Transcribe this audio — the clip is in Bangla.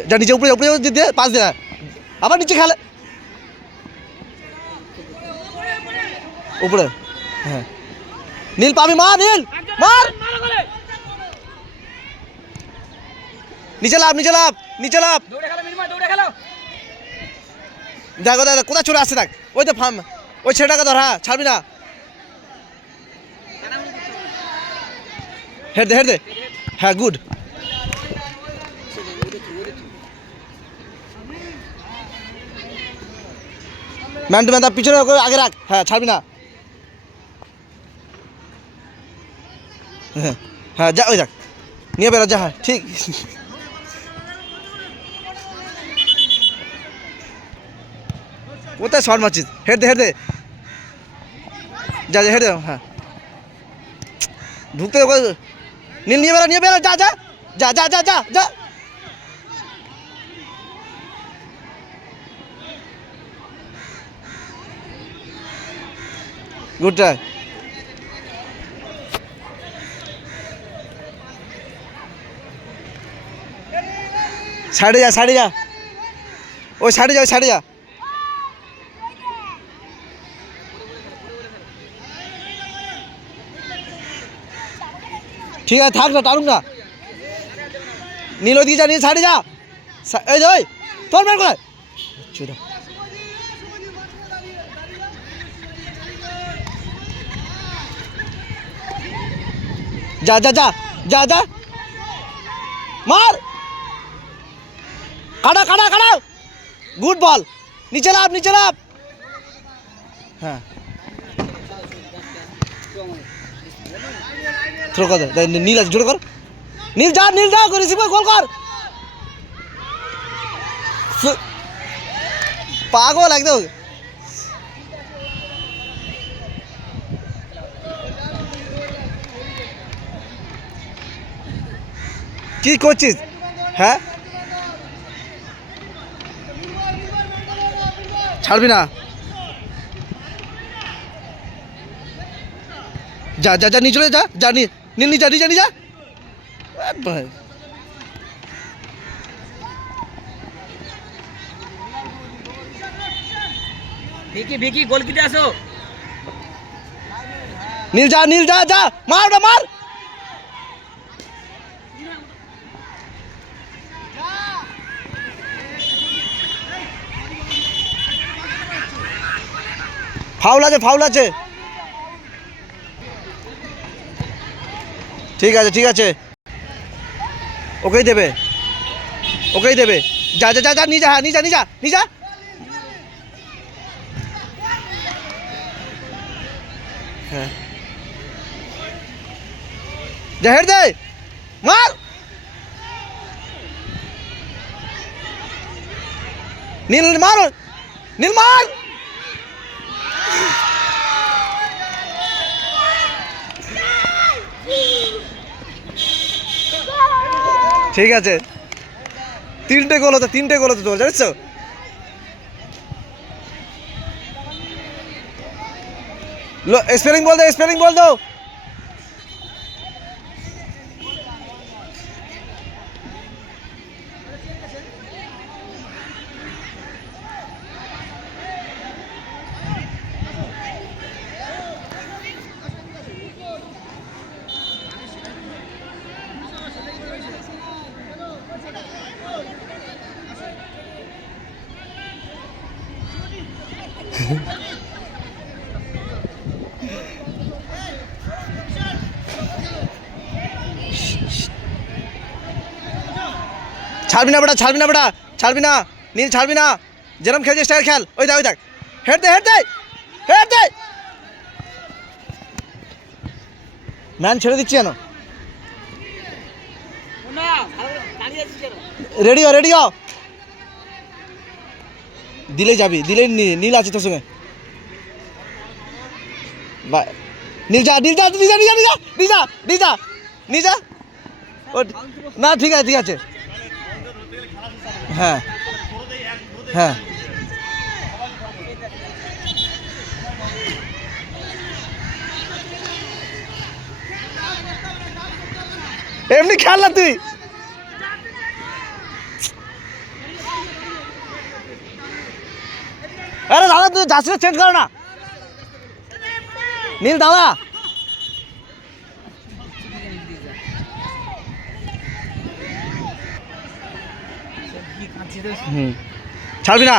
যা নিচে উপরে উপরে দিয়ে পাস দে আবার নিচে খেলে উপরে হ্যাঁ নীল পাবি মার নীল মার নিচে লাভ নিচে লাভ নিচে লাভ দেখো দাদা কোথায় চলে আসছে দেখ ওই তো ফার্ম ওই ছেলেটাকে ধর হ্যাঁ ছাড়বি না হেড দে হ্যাঁ গুড ম্যান টু ম্যান তার পিছনে আগে রাখ হ্যাঁ ছাড়বি না হ্যাঁ হ্যাঁ যা ওই যাক নিয়ে বেরো যা হ্যাঁ ঠিক কোথায় শর্ট মারছিস হেড দে যা হেড দে হ্যাঁ ঢুকতে নীল নিয়ে বেরো যা যা যা যা যা যা যা গুড ট্রাই সাইডে যা ওই সাইডে যা ঠিক আছে থাক না টানুক না নীল ওইদিকে যা নীল সাইডে যা এই যে ওই তোর বের করে যা যা যা যা যা মার কাটা গুড বল নিচে লাভ হ্যাঁ থ্রো কর নীল আছে জোরে কর নীল যা রিসিভ কর গোল কর পাগল একদম কি করছিস হ্যাঁ ছাড়বি না যা নিচে যা নীল যা ভাই ভিকি গোল কিতে আসো নীল যা মার ফাউল আছে ঠিক আছে ওকেই দেবে যা নিয়ে যা হ্যাঁ যা হেড দে মার নীল মার ঠিক আছে তিনটে গোল হতো তোর জানিস তো স্পেলিং বল দাও ছাড়বি না নীল ছাড়বি না যেরকম খেলছিস স্টাইল খেল ওই দেখ হেড দে ম্যান ছেড়ে দিচ্ছি কেন রেডি হ দিলেই যাবি নীল আছে তোর সঙ্গে নীল যা না ঠিক আছে হ্যাঁ এমনি খেল না তুই দাঁড়া, তুই জার্সিটা চেঞ্জ করো না। নীল দাঁড়া। হুম, ছাড়বি না।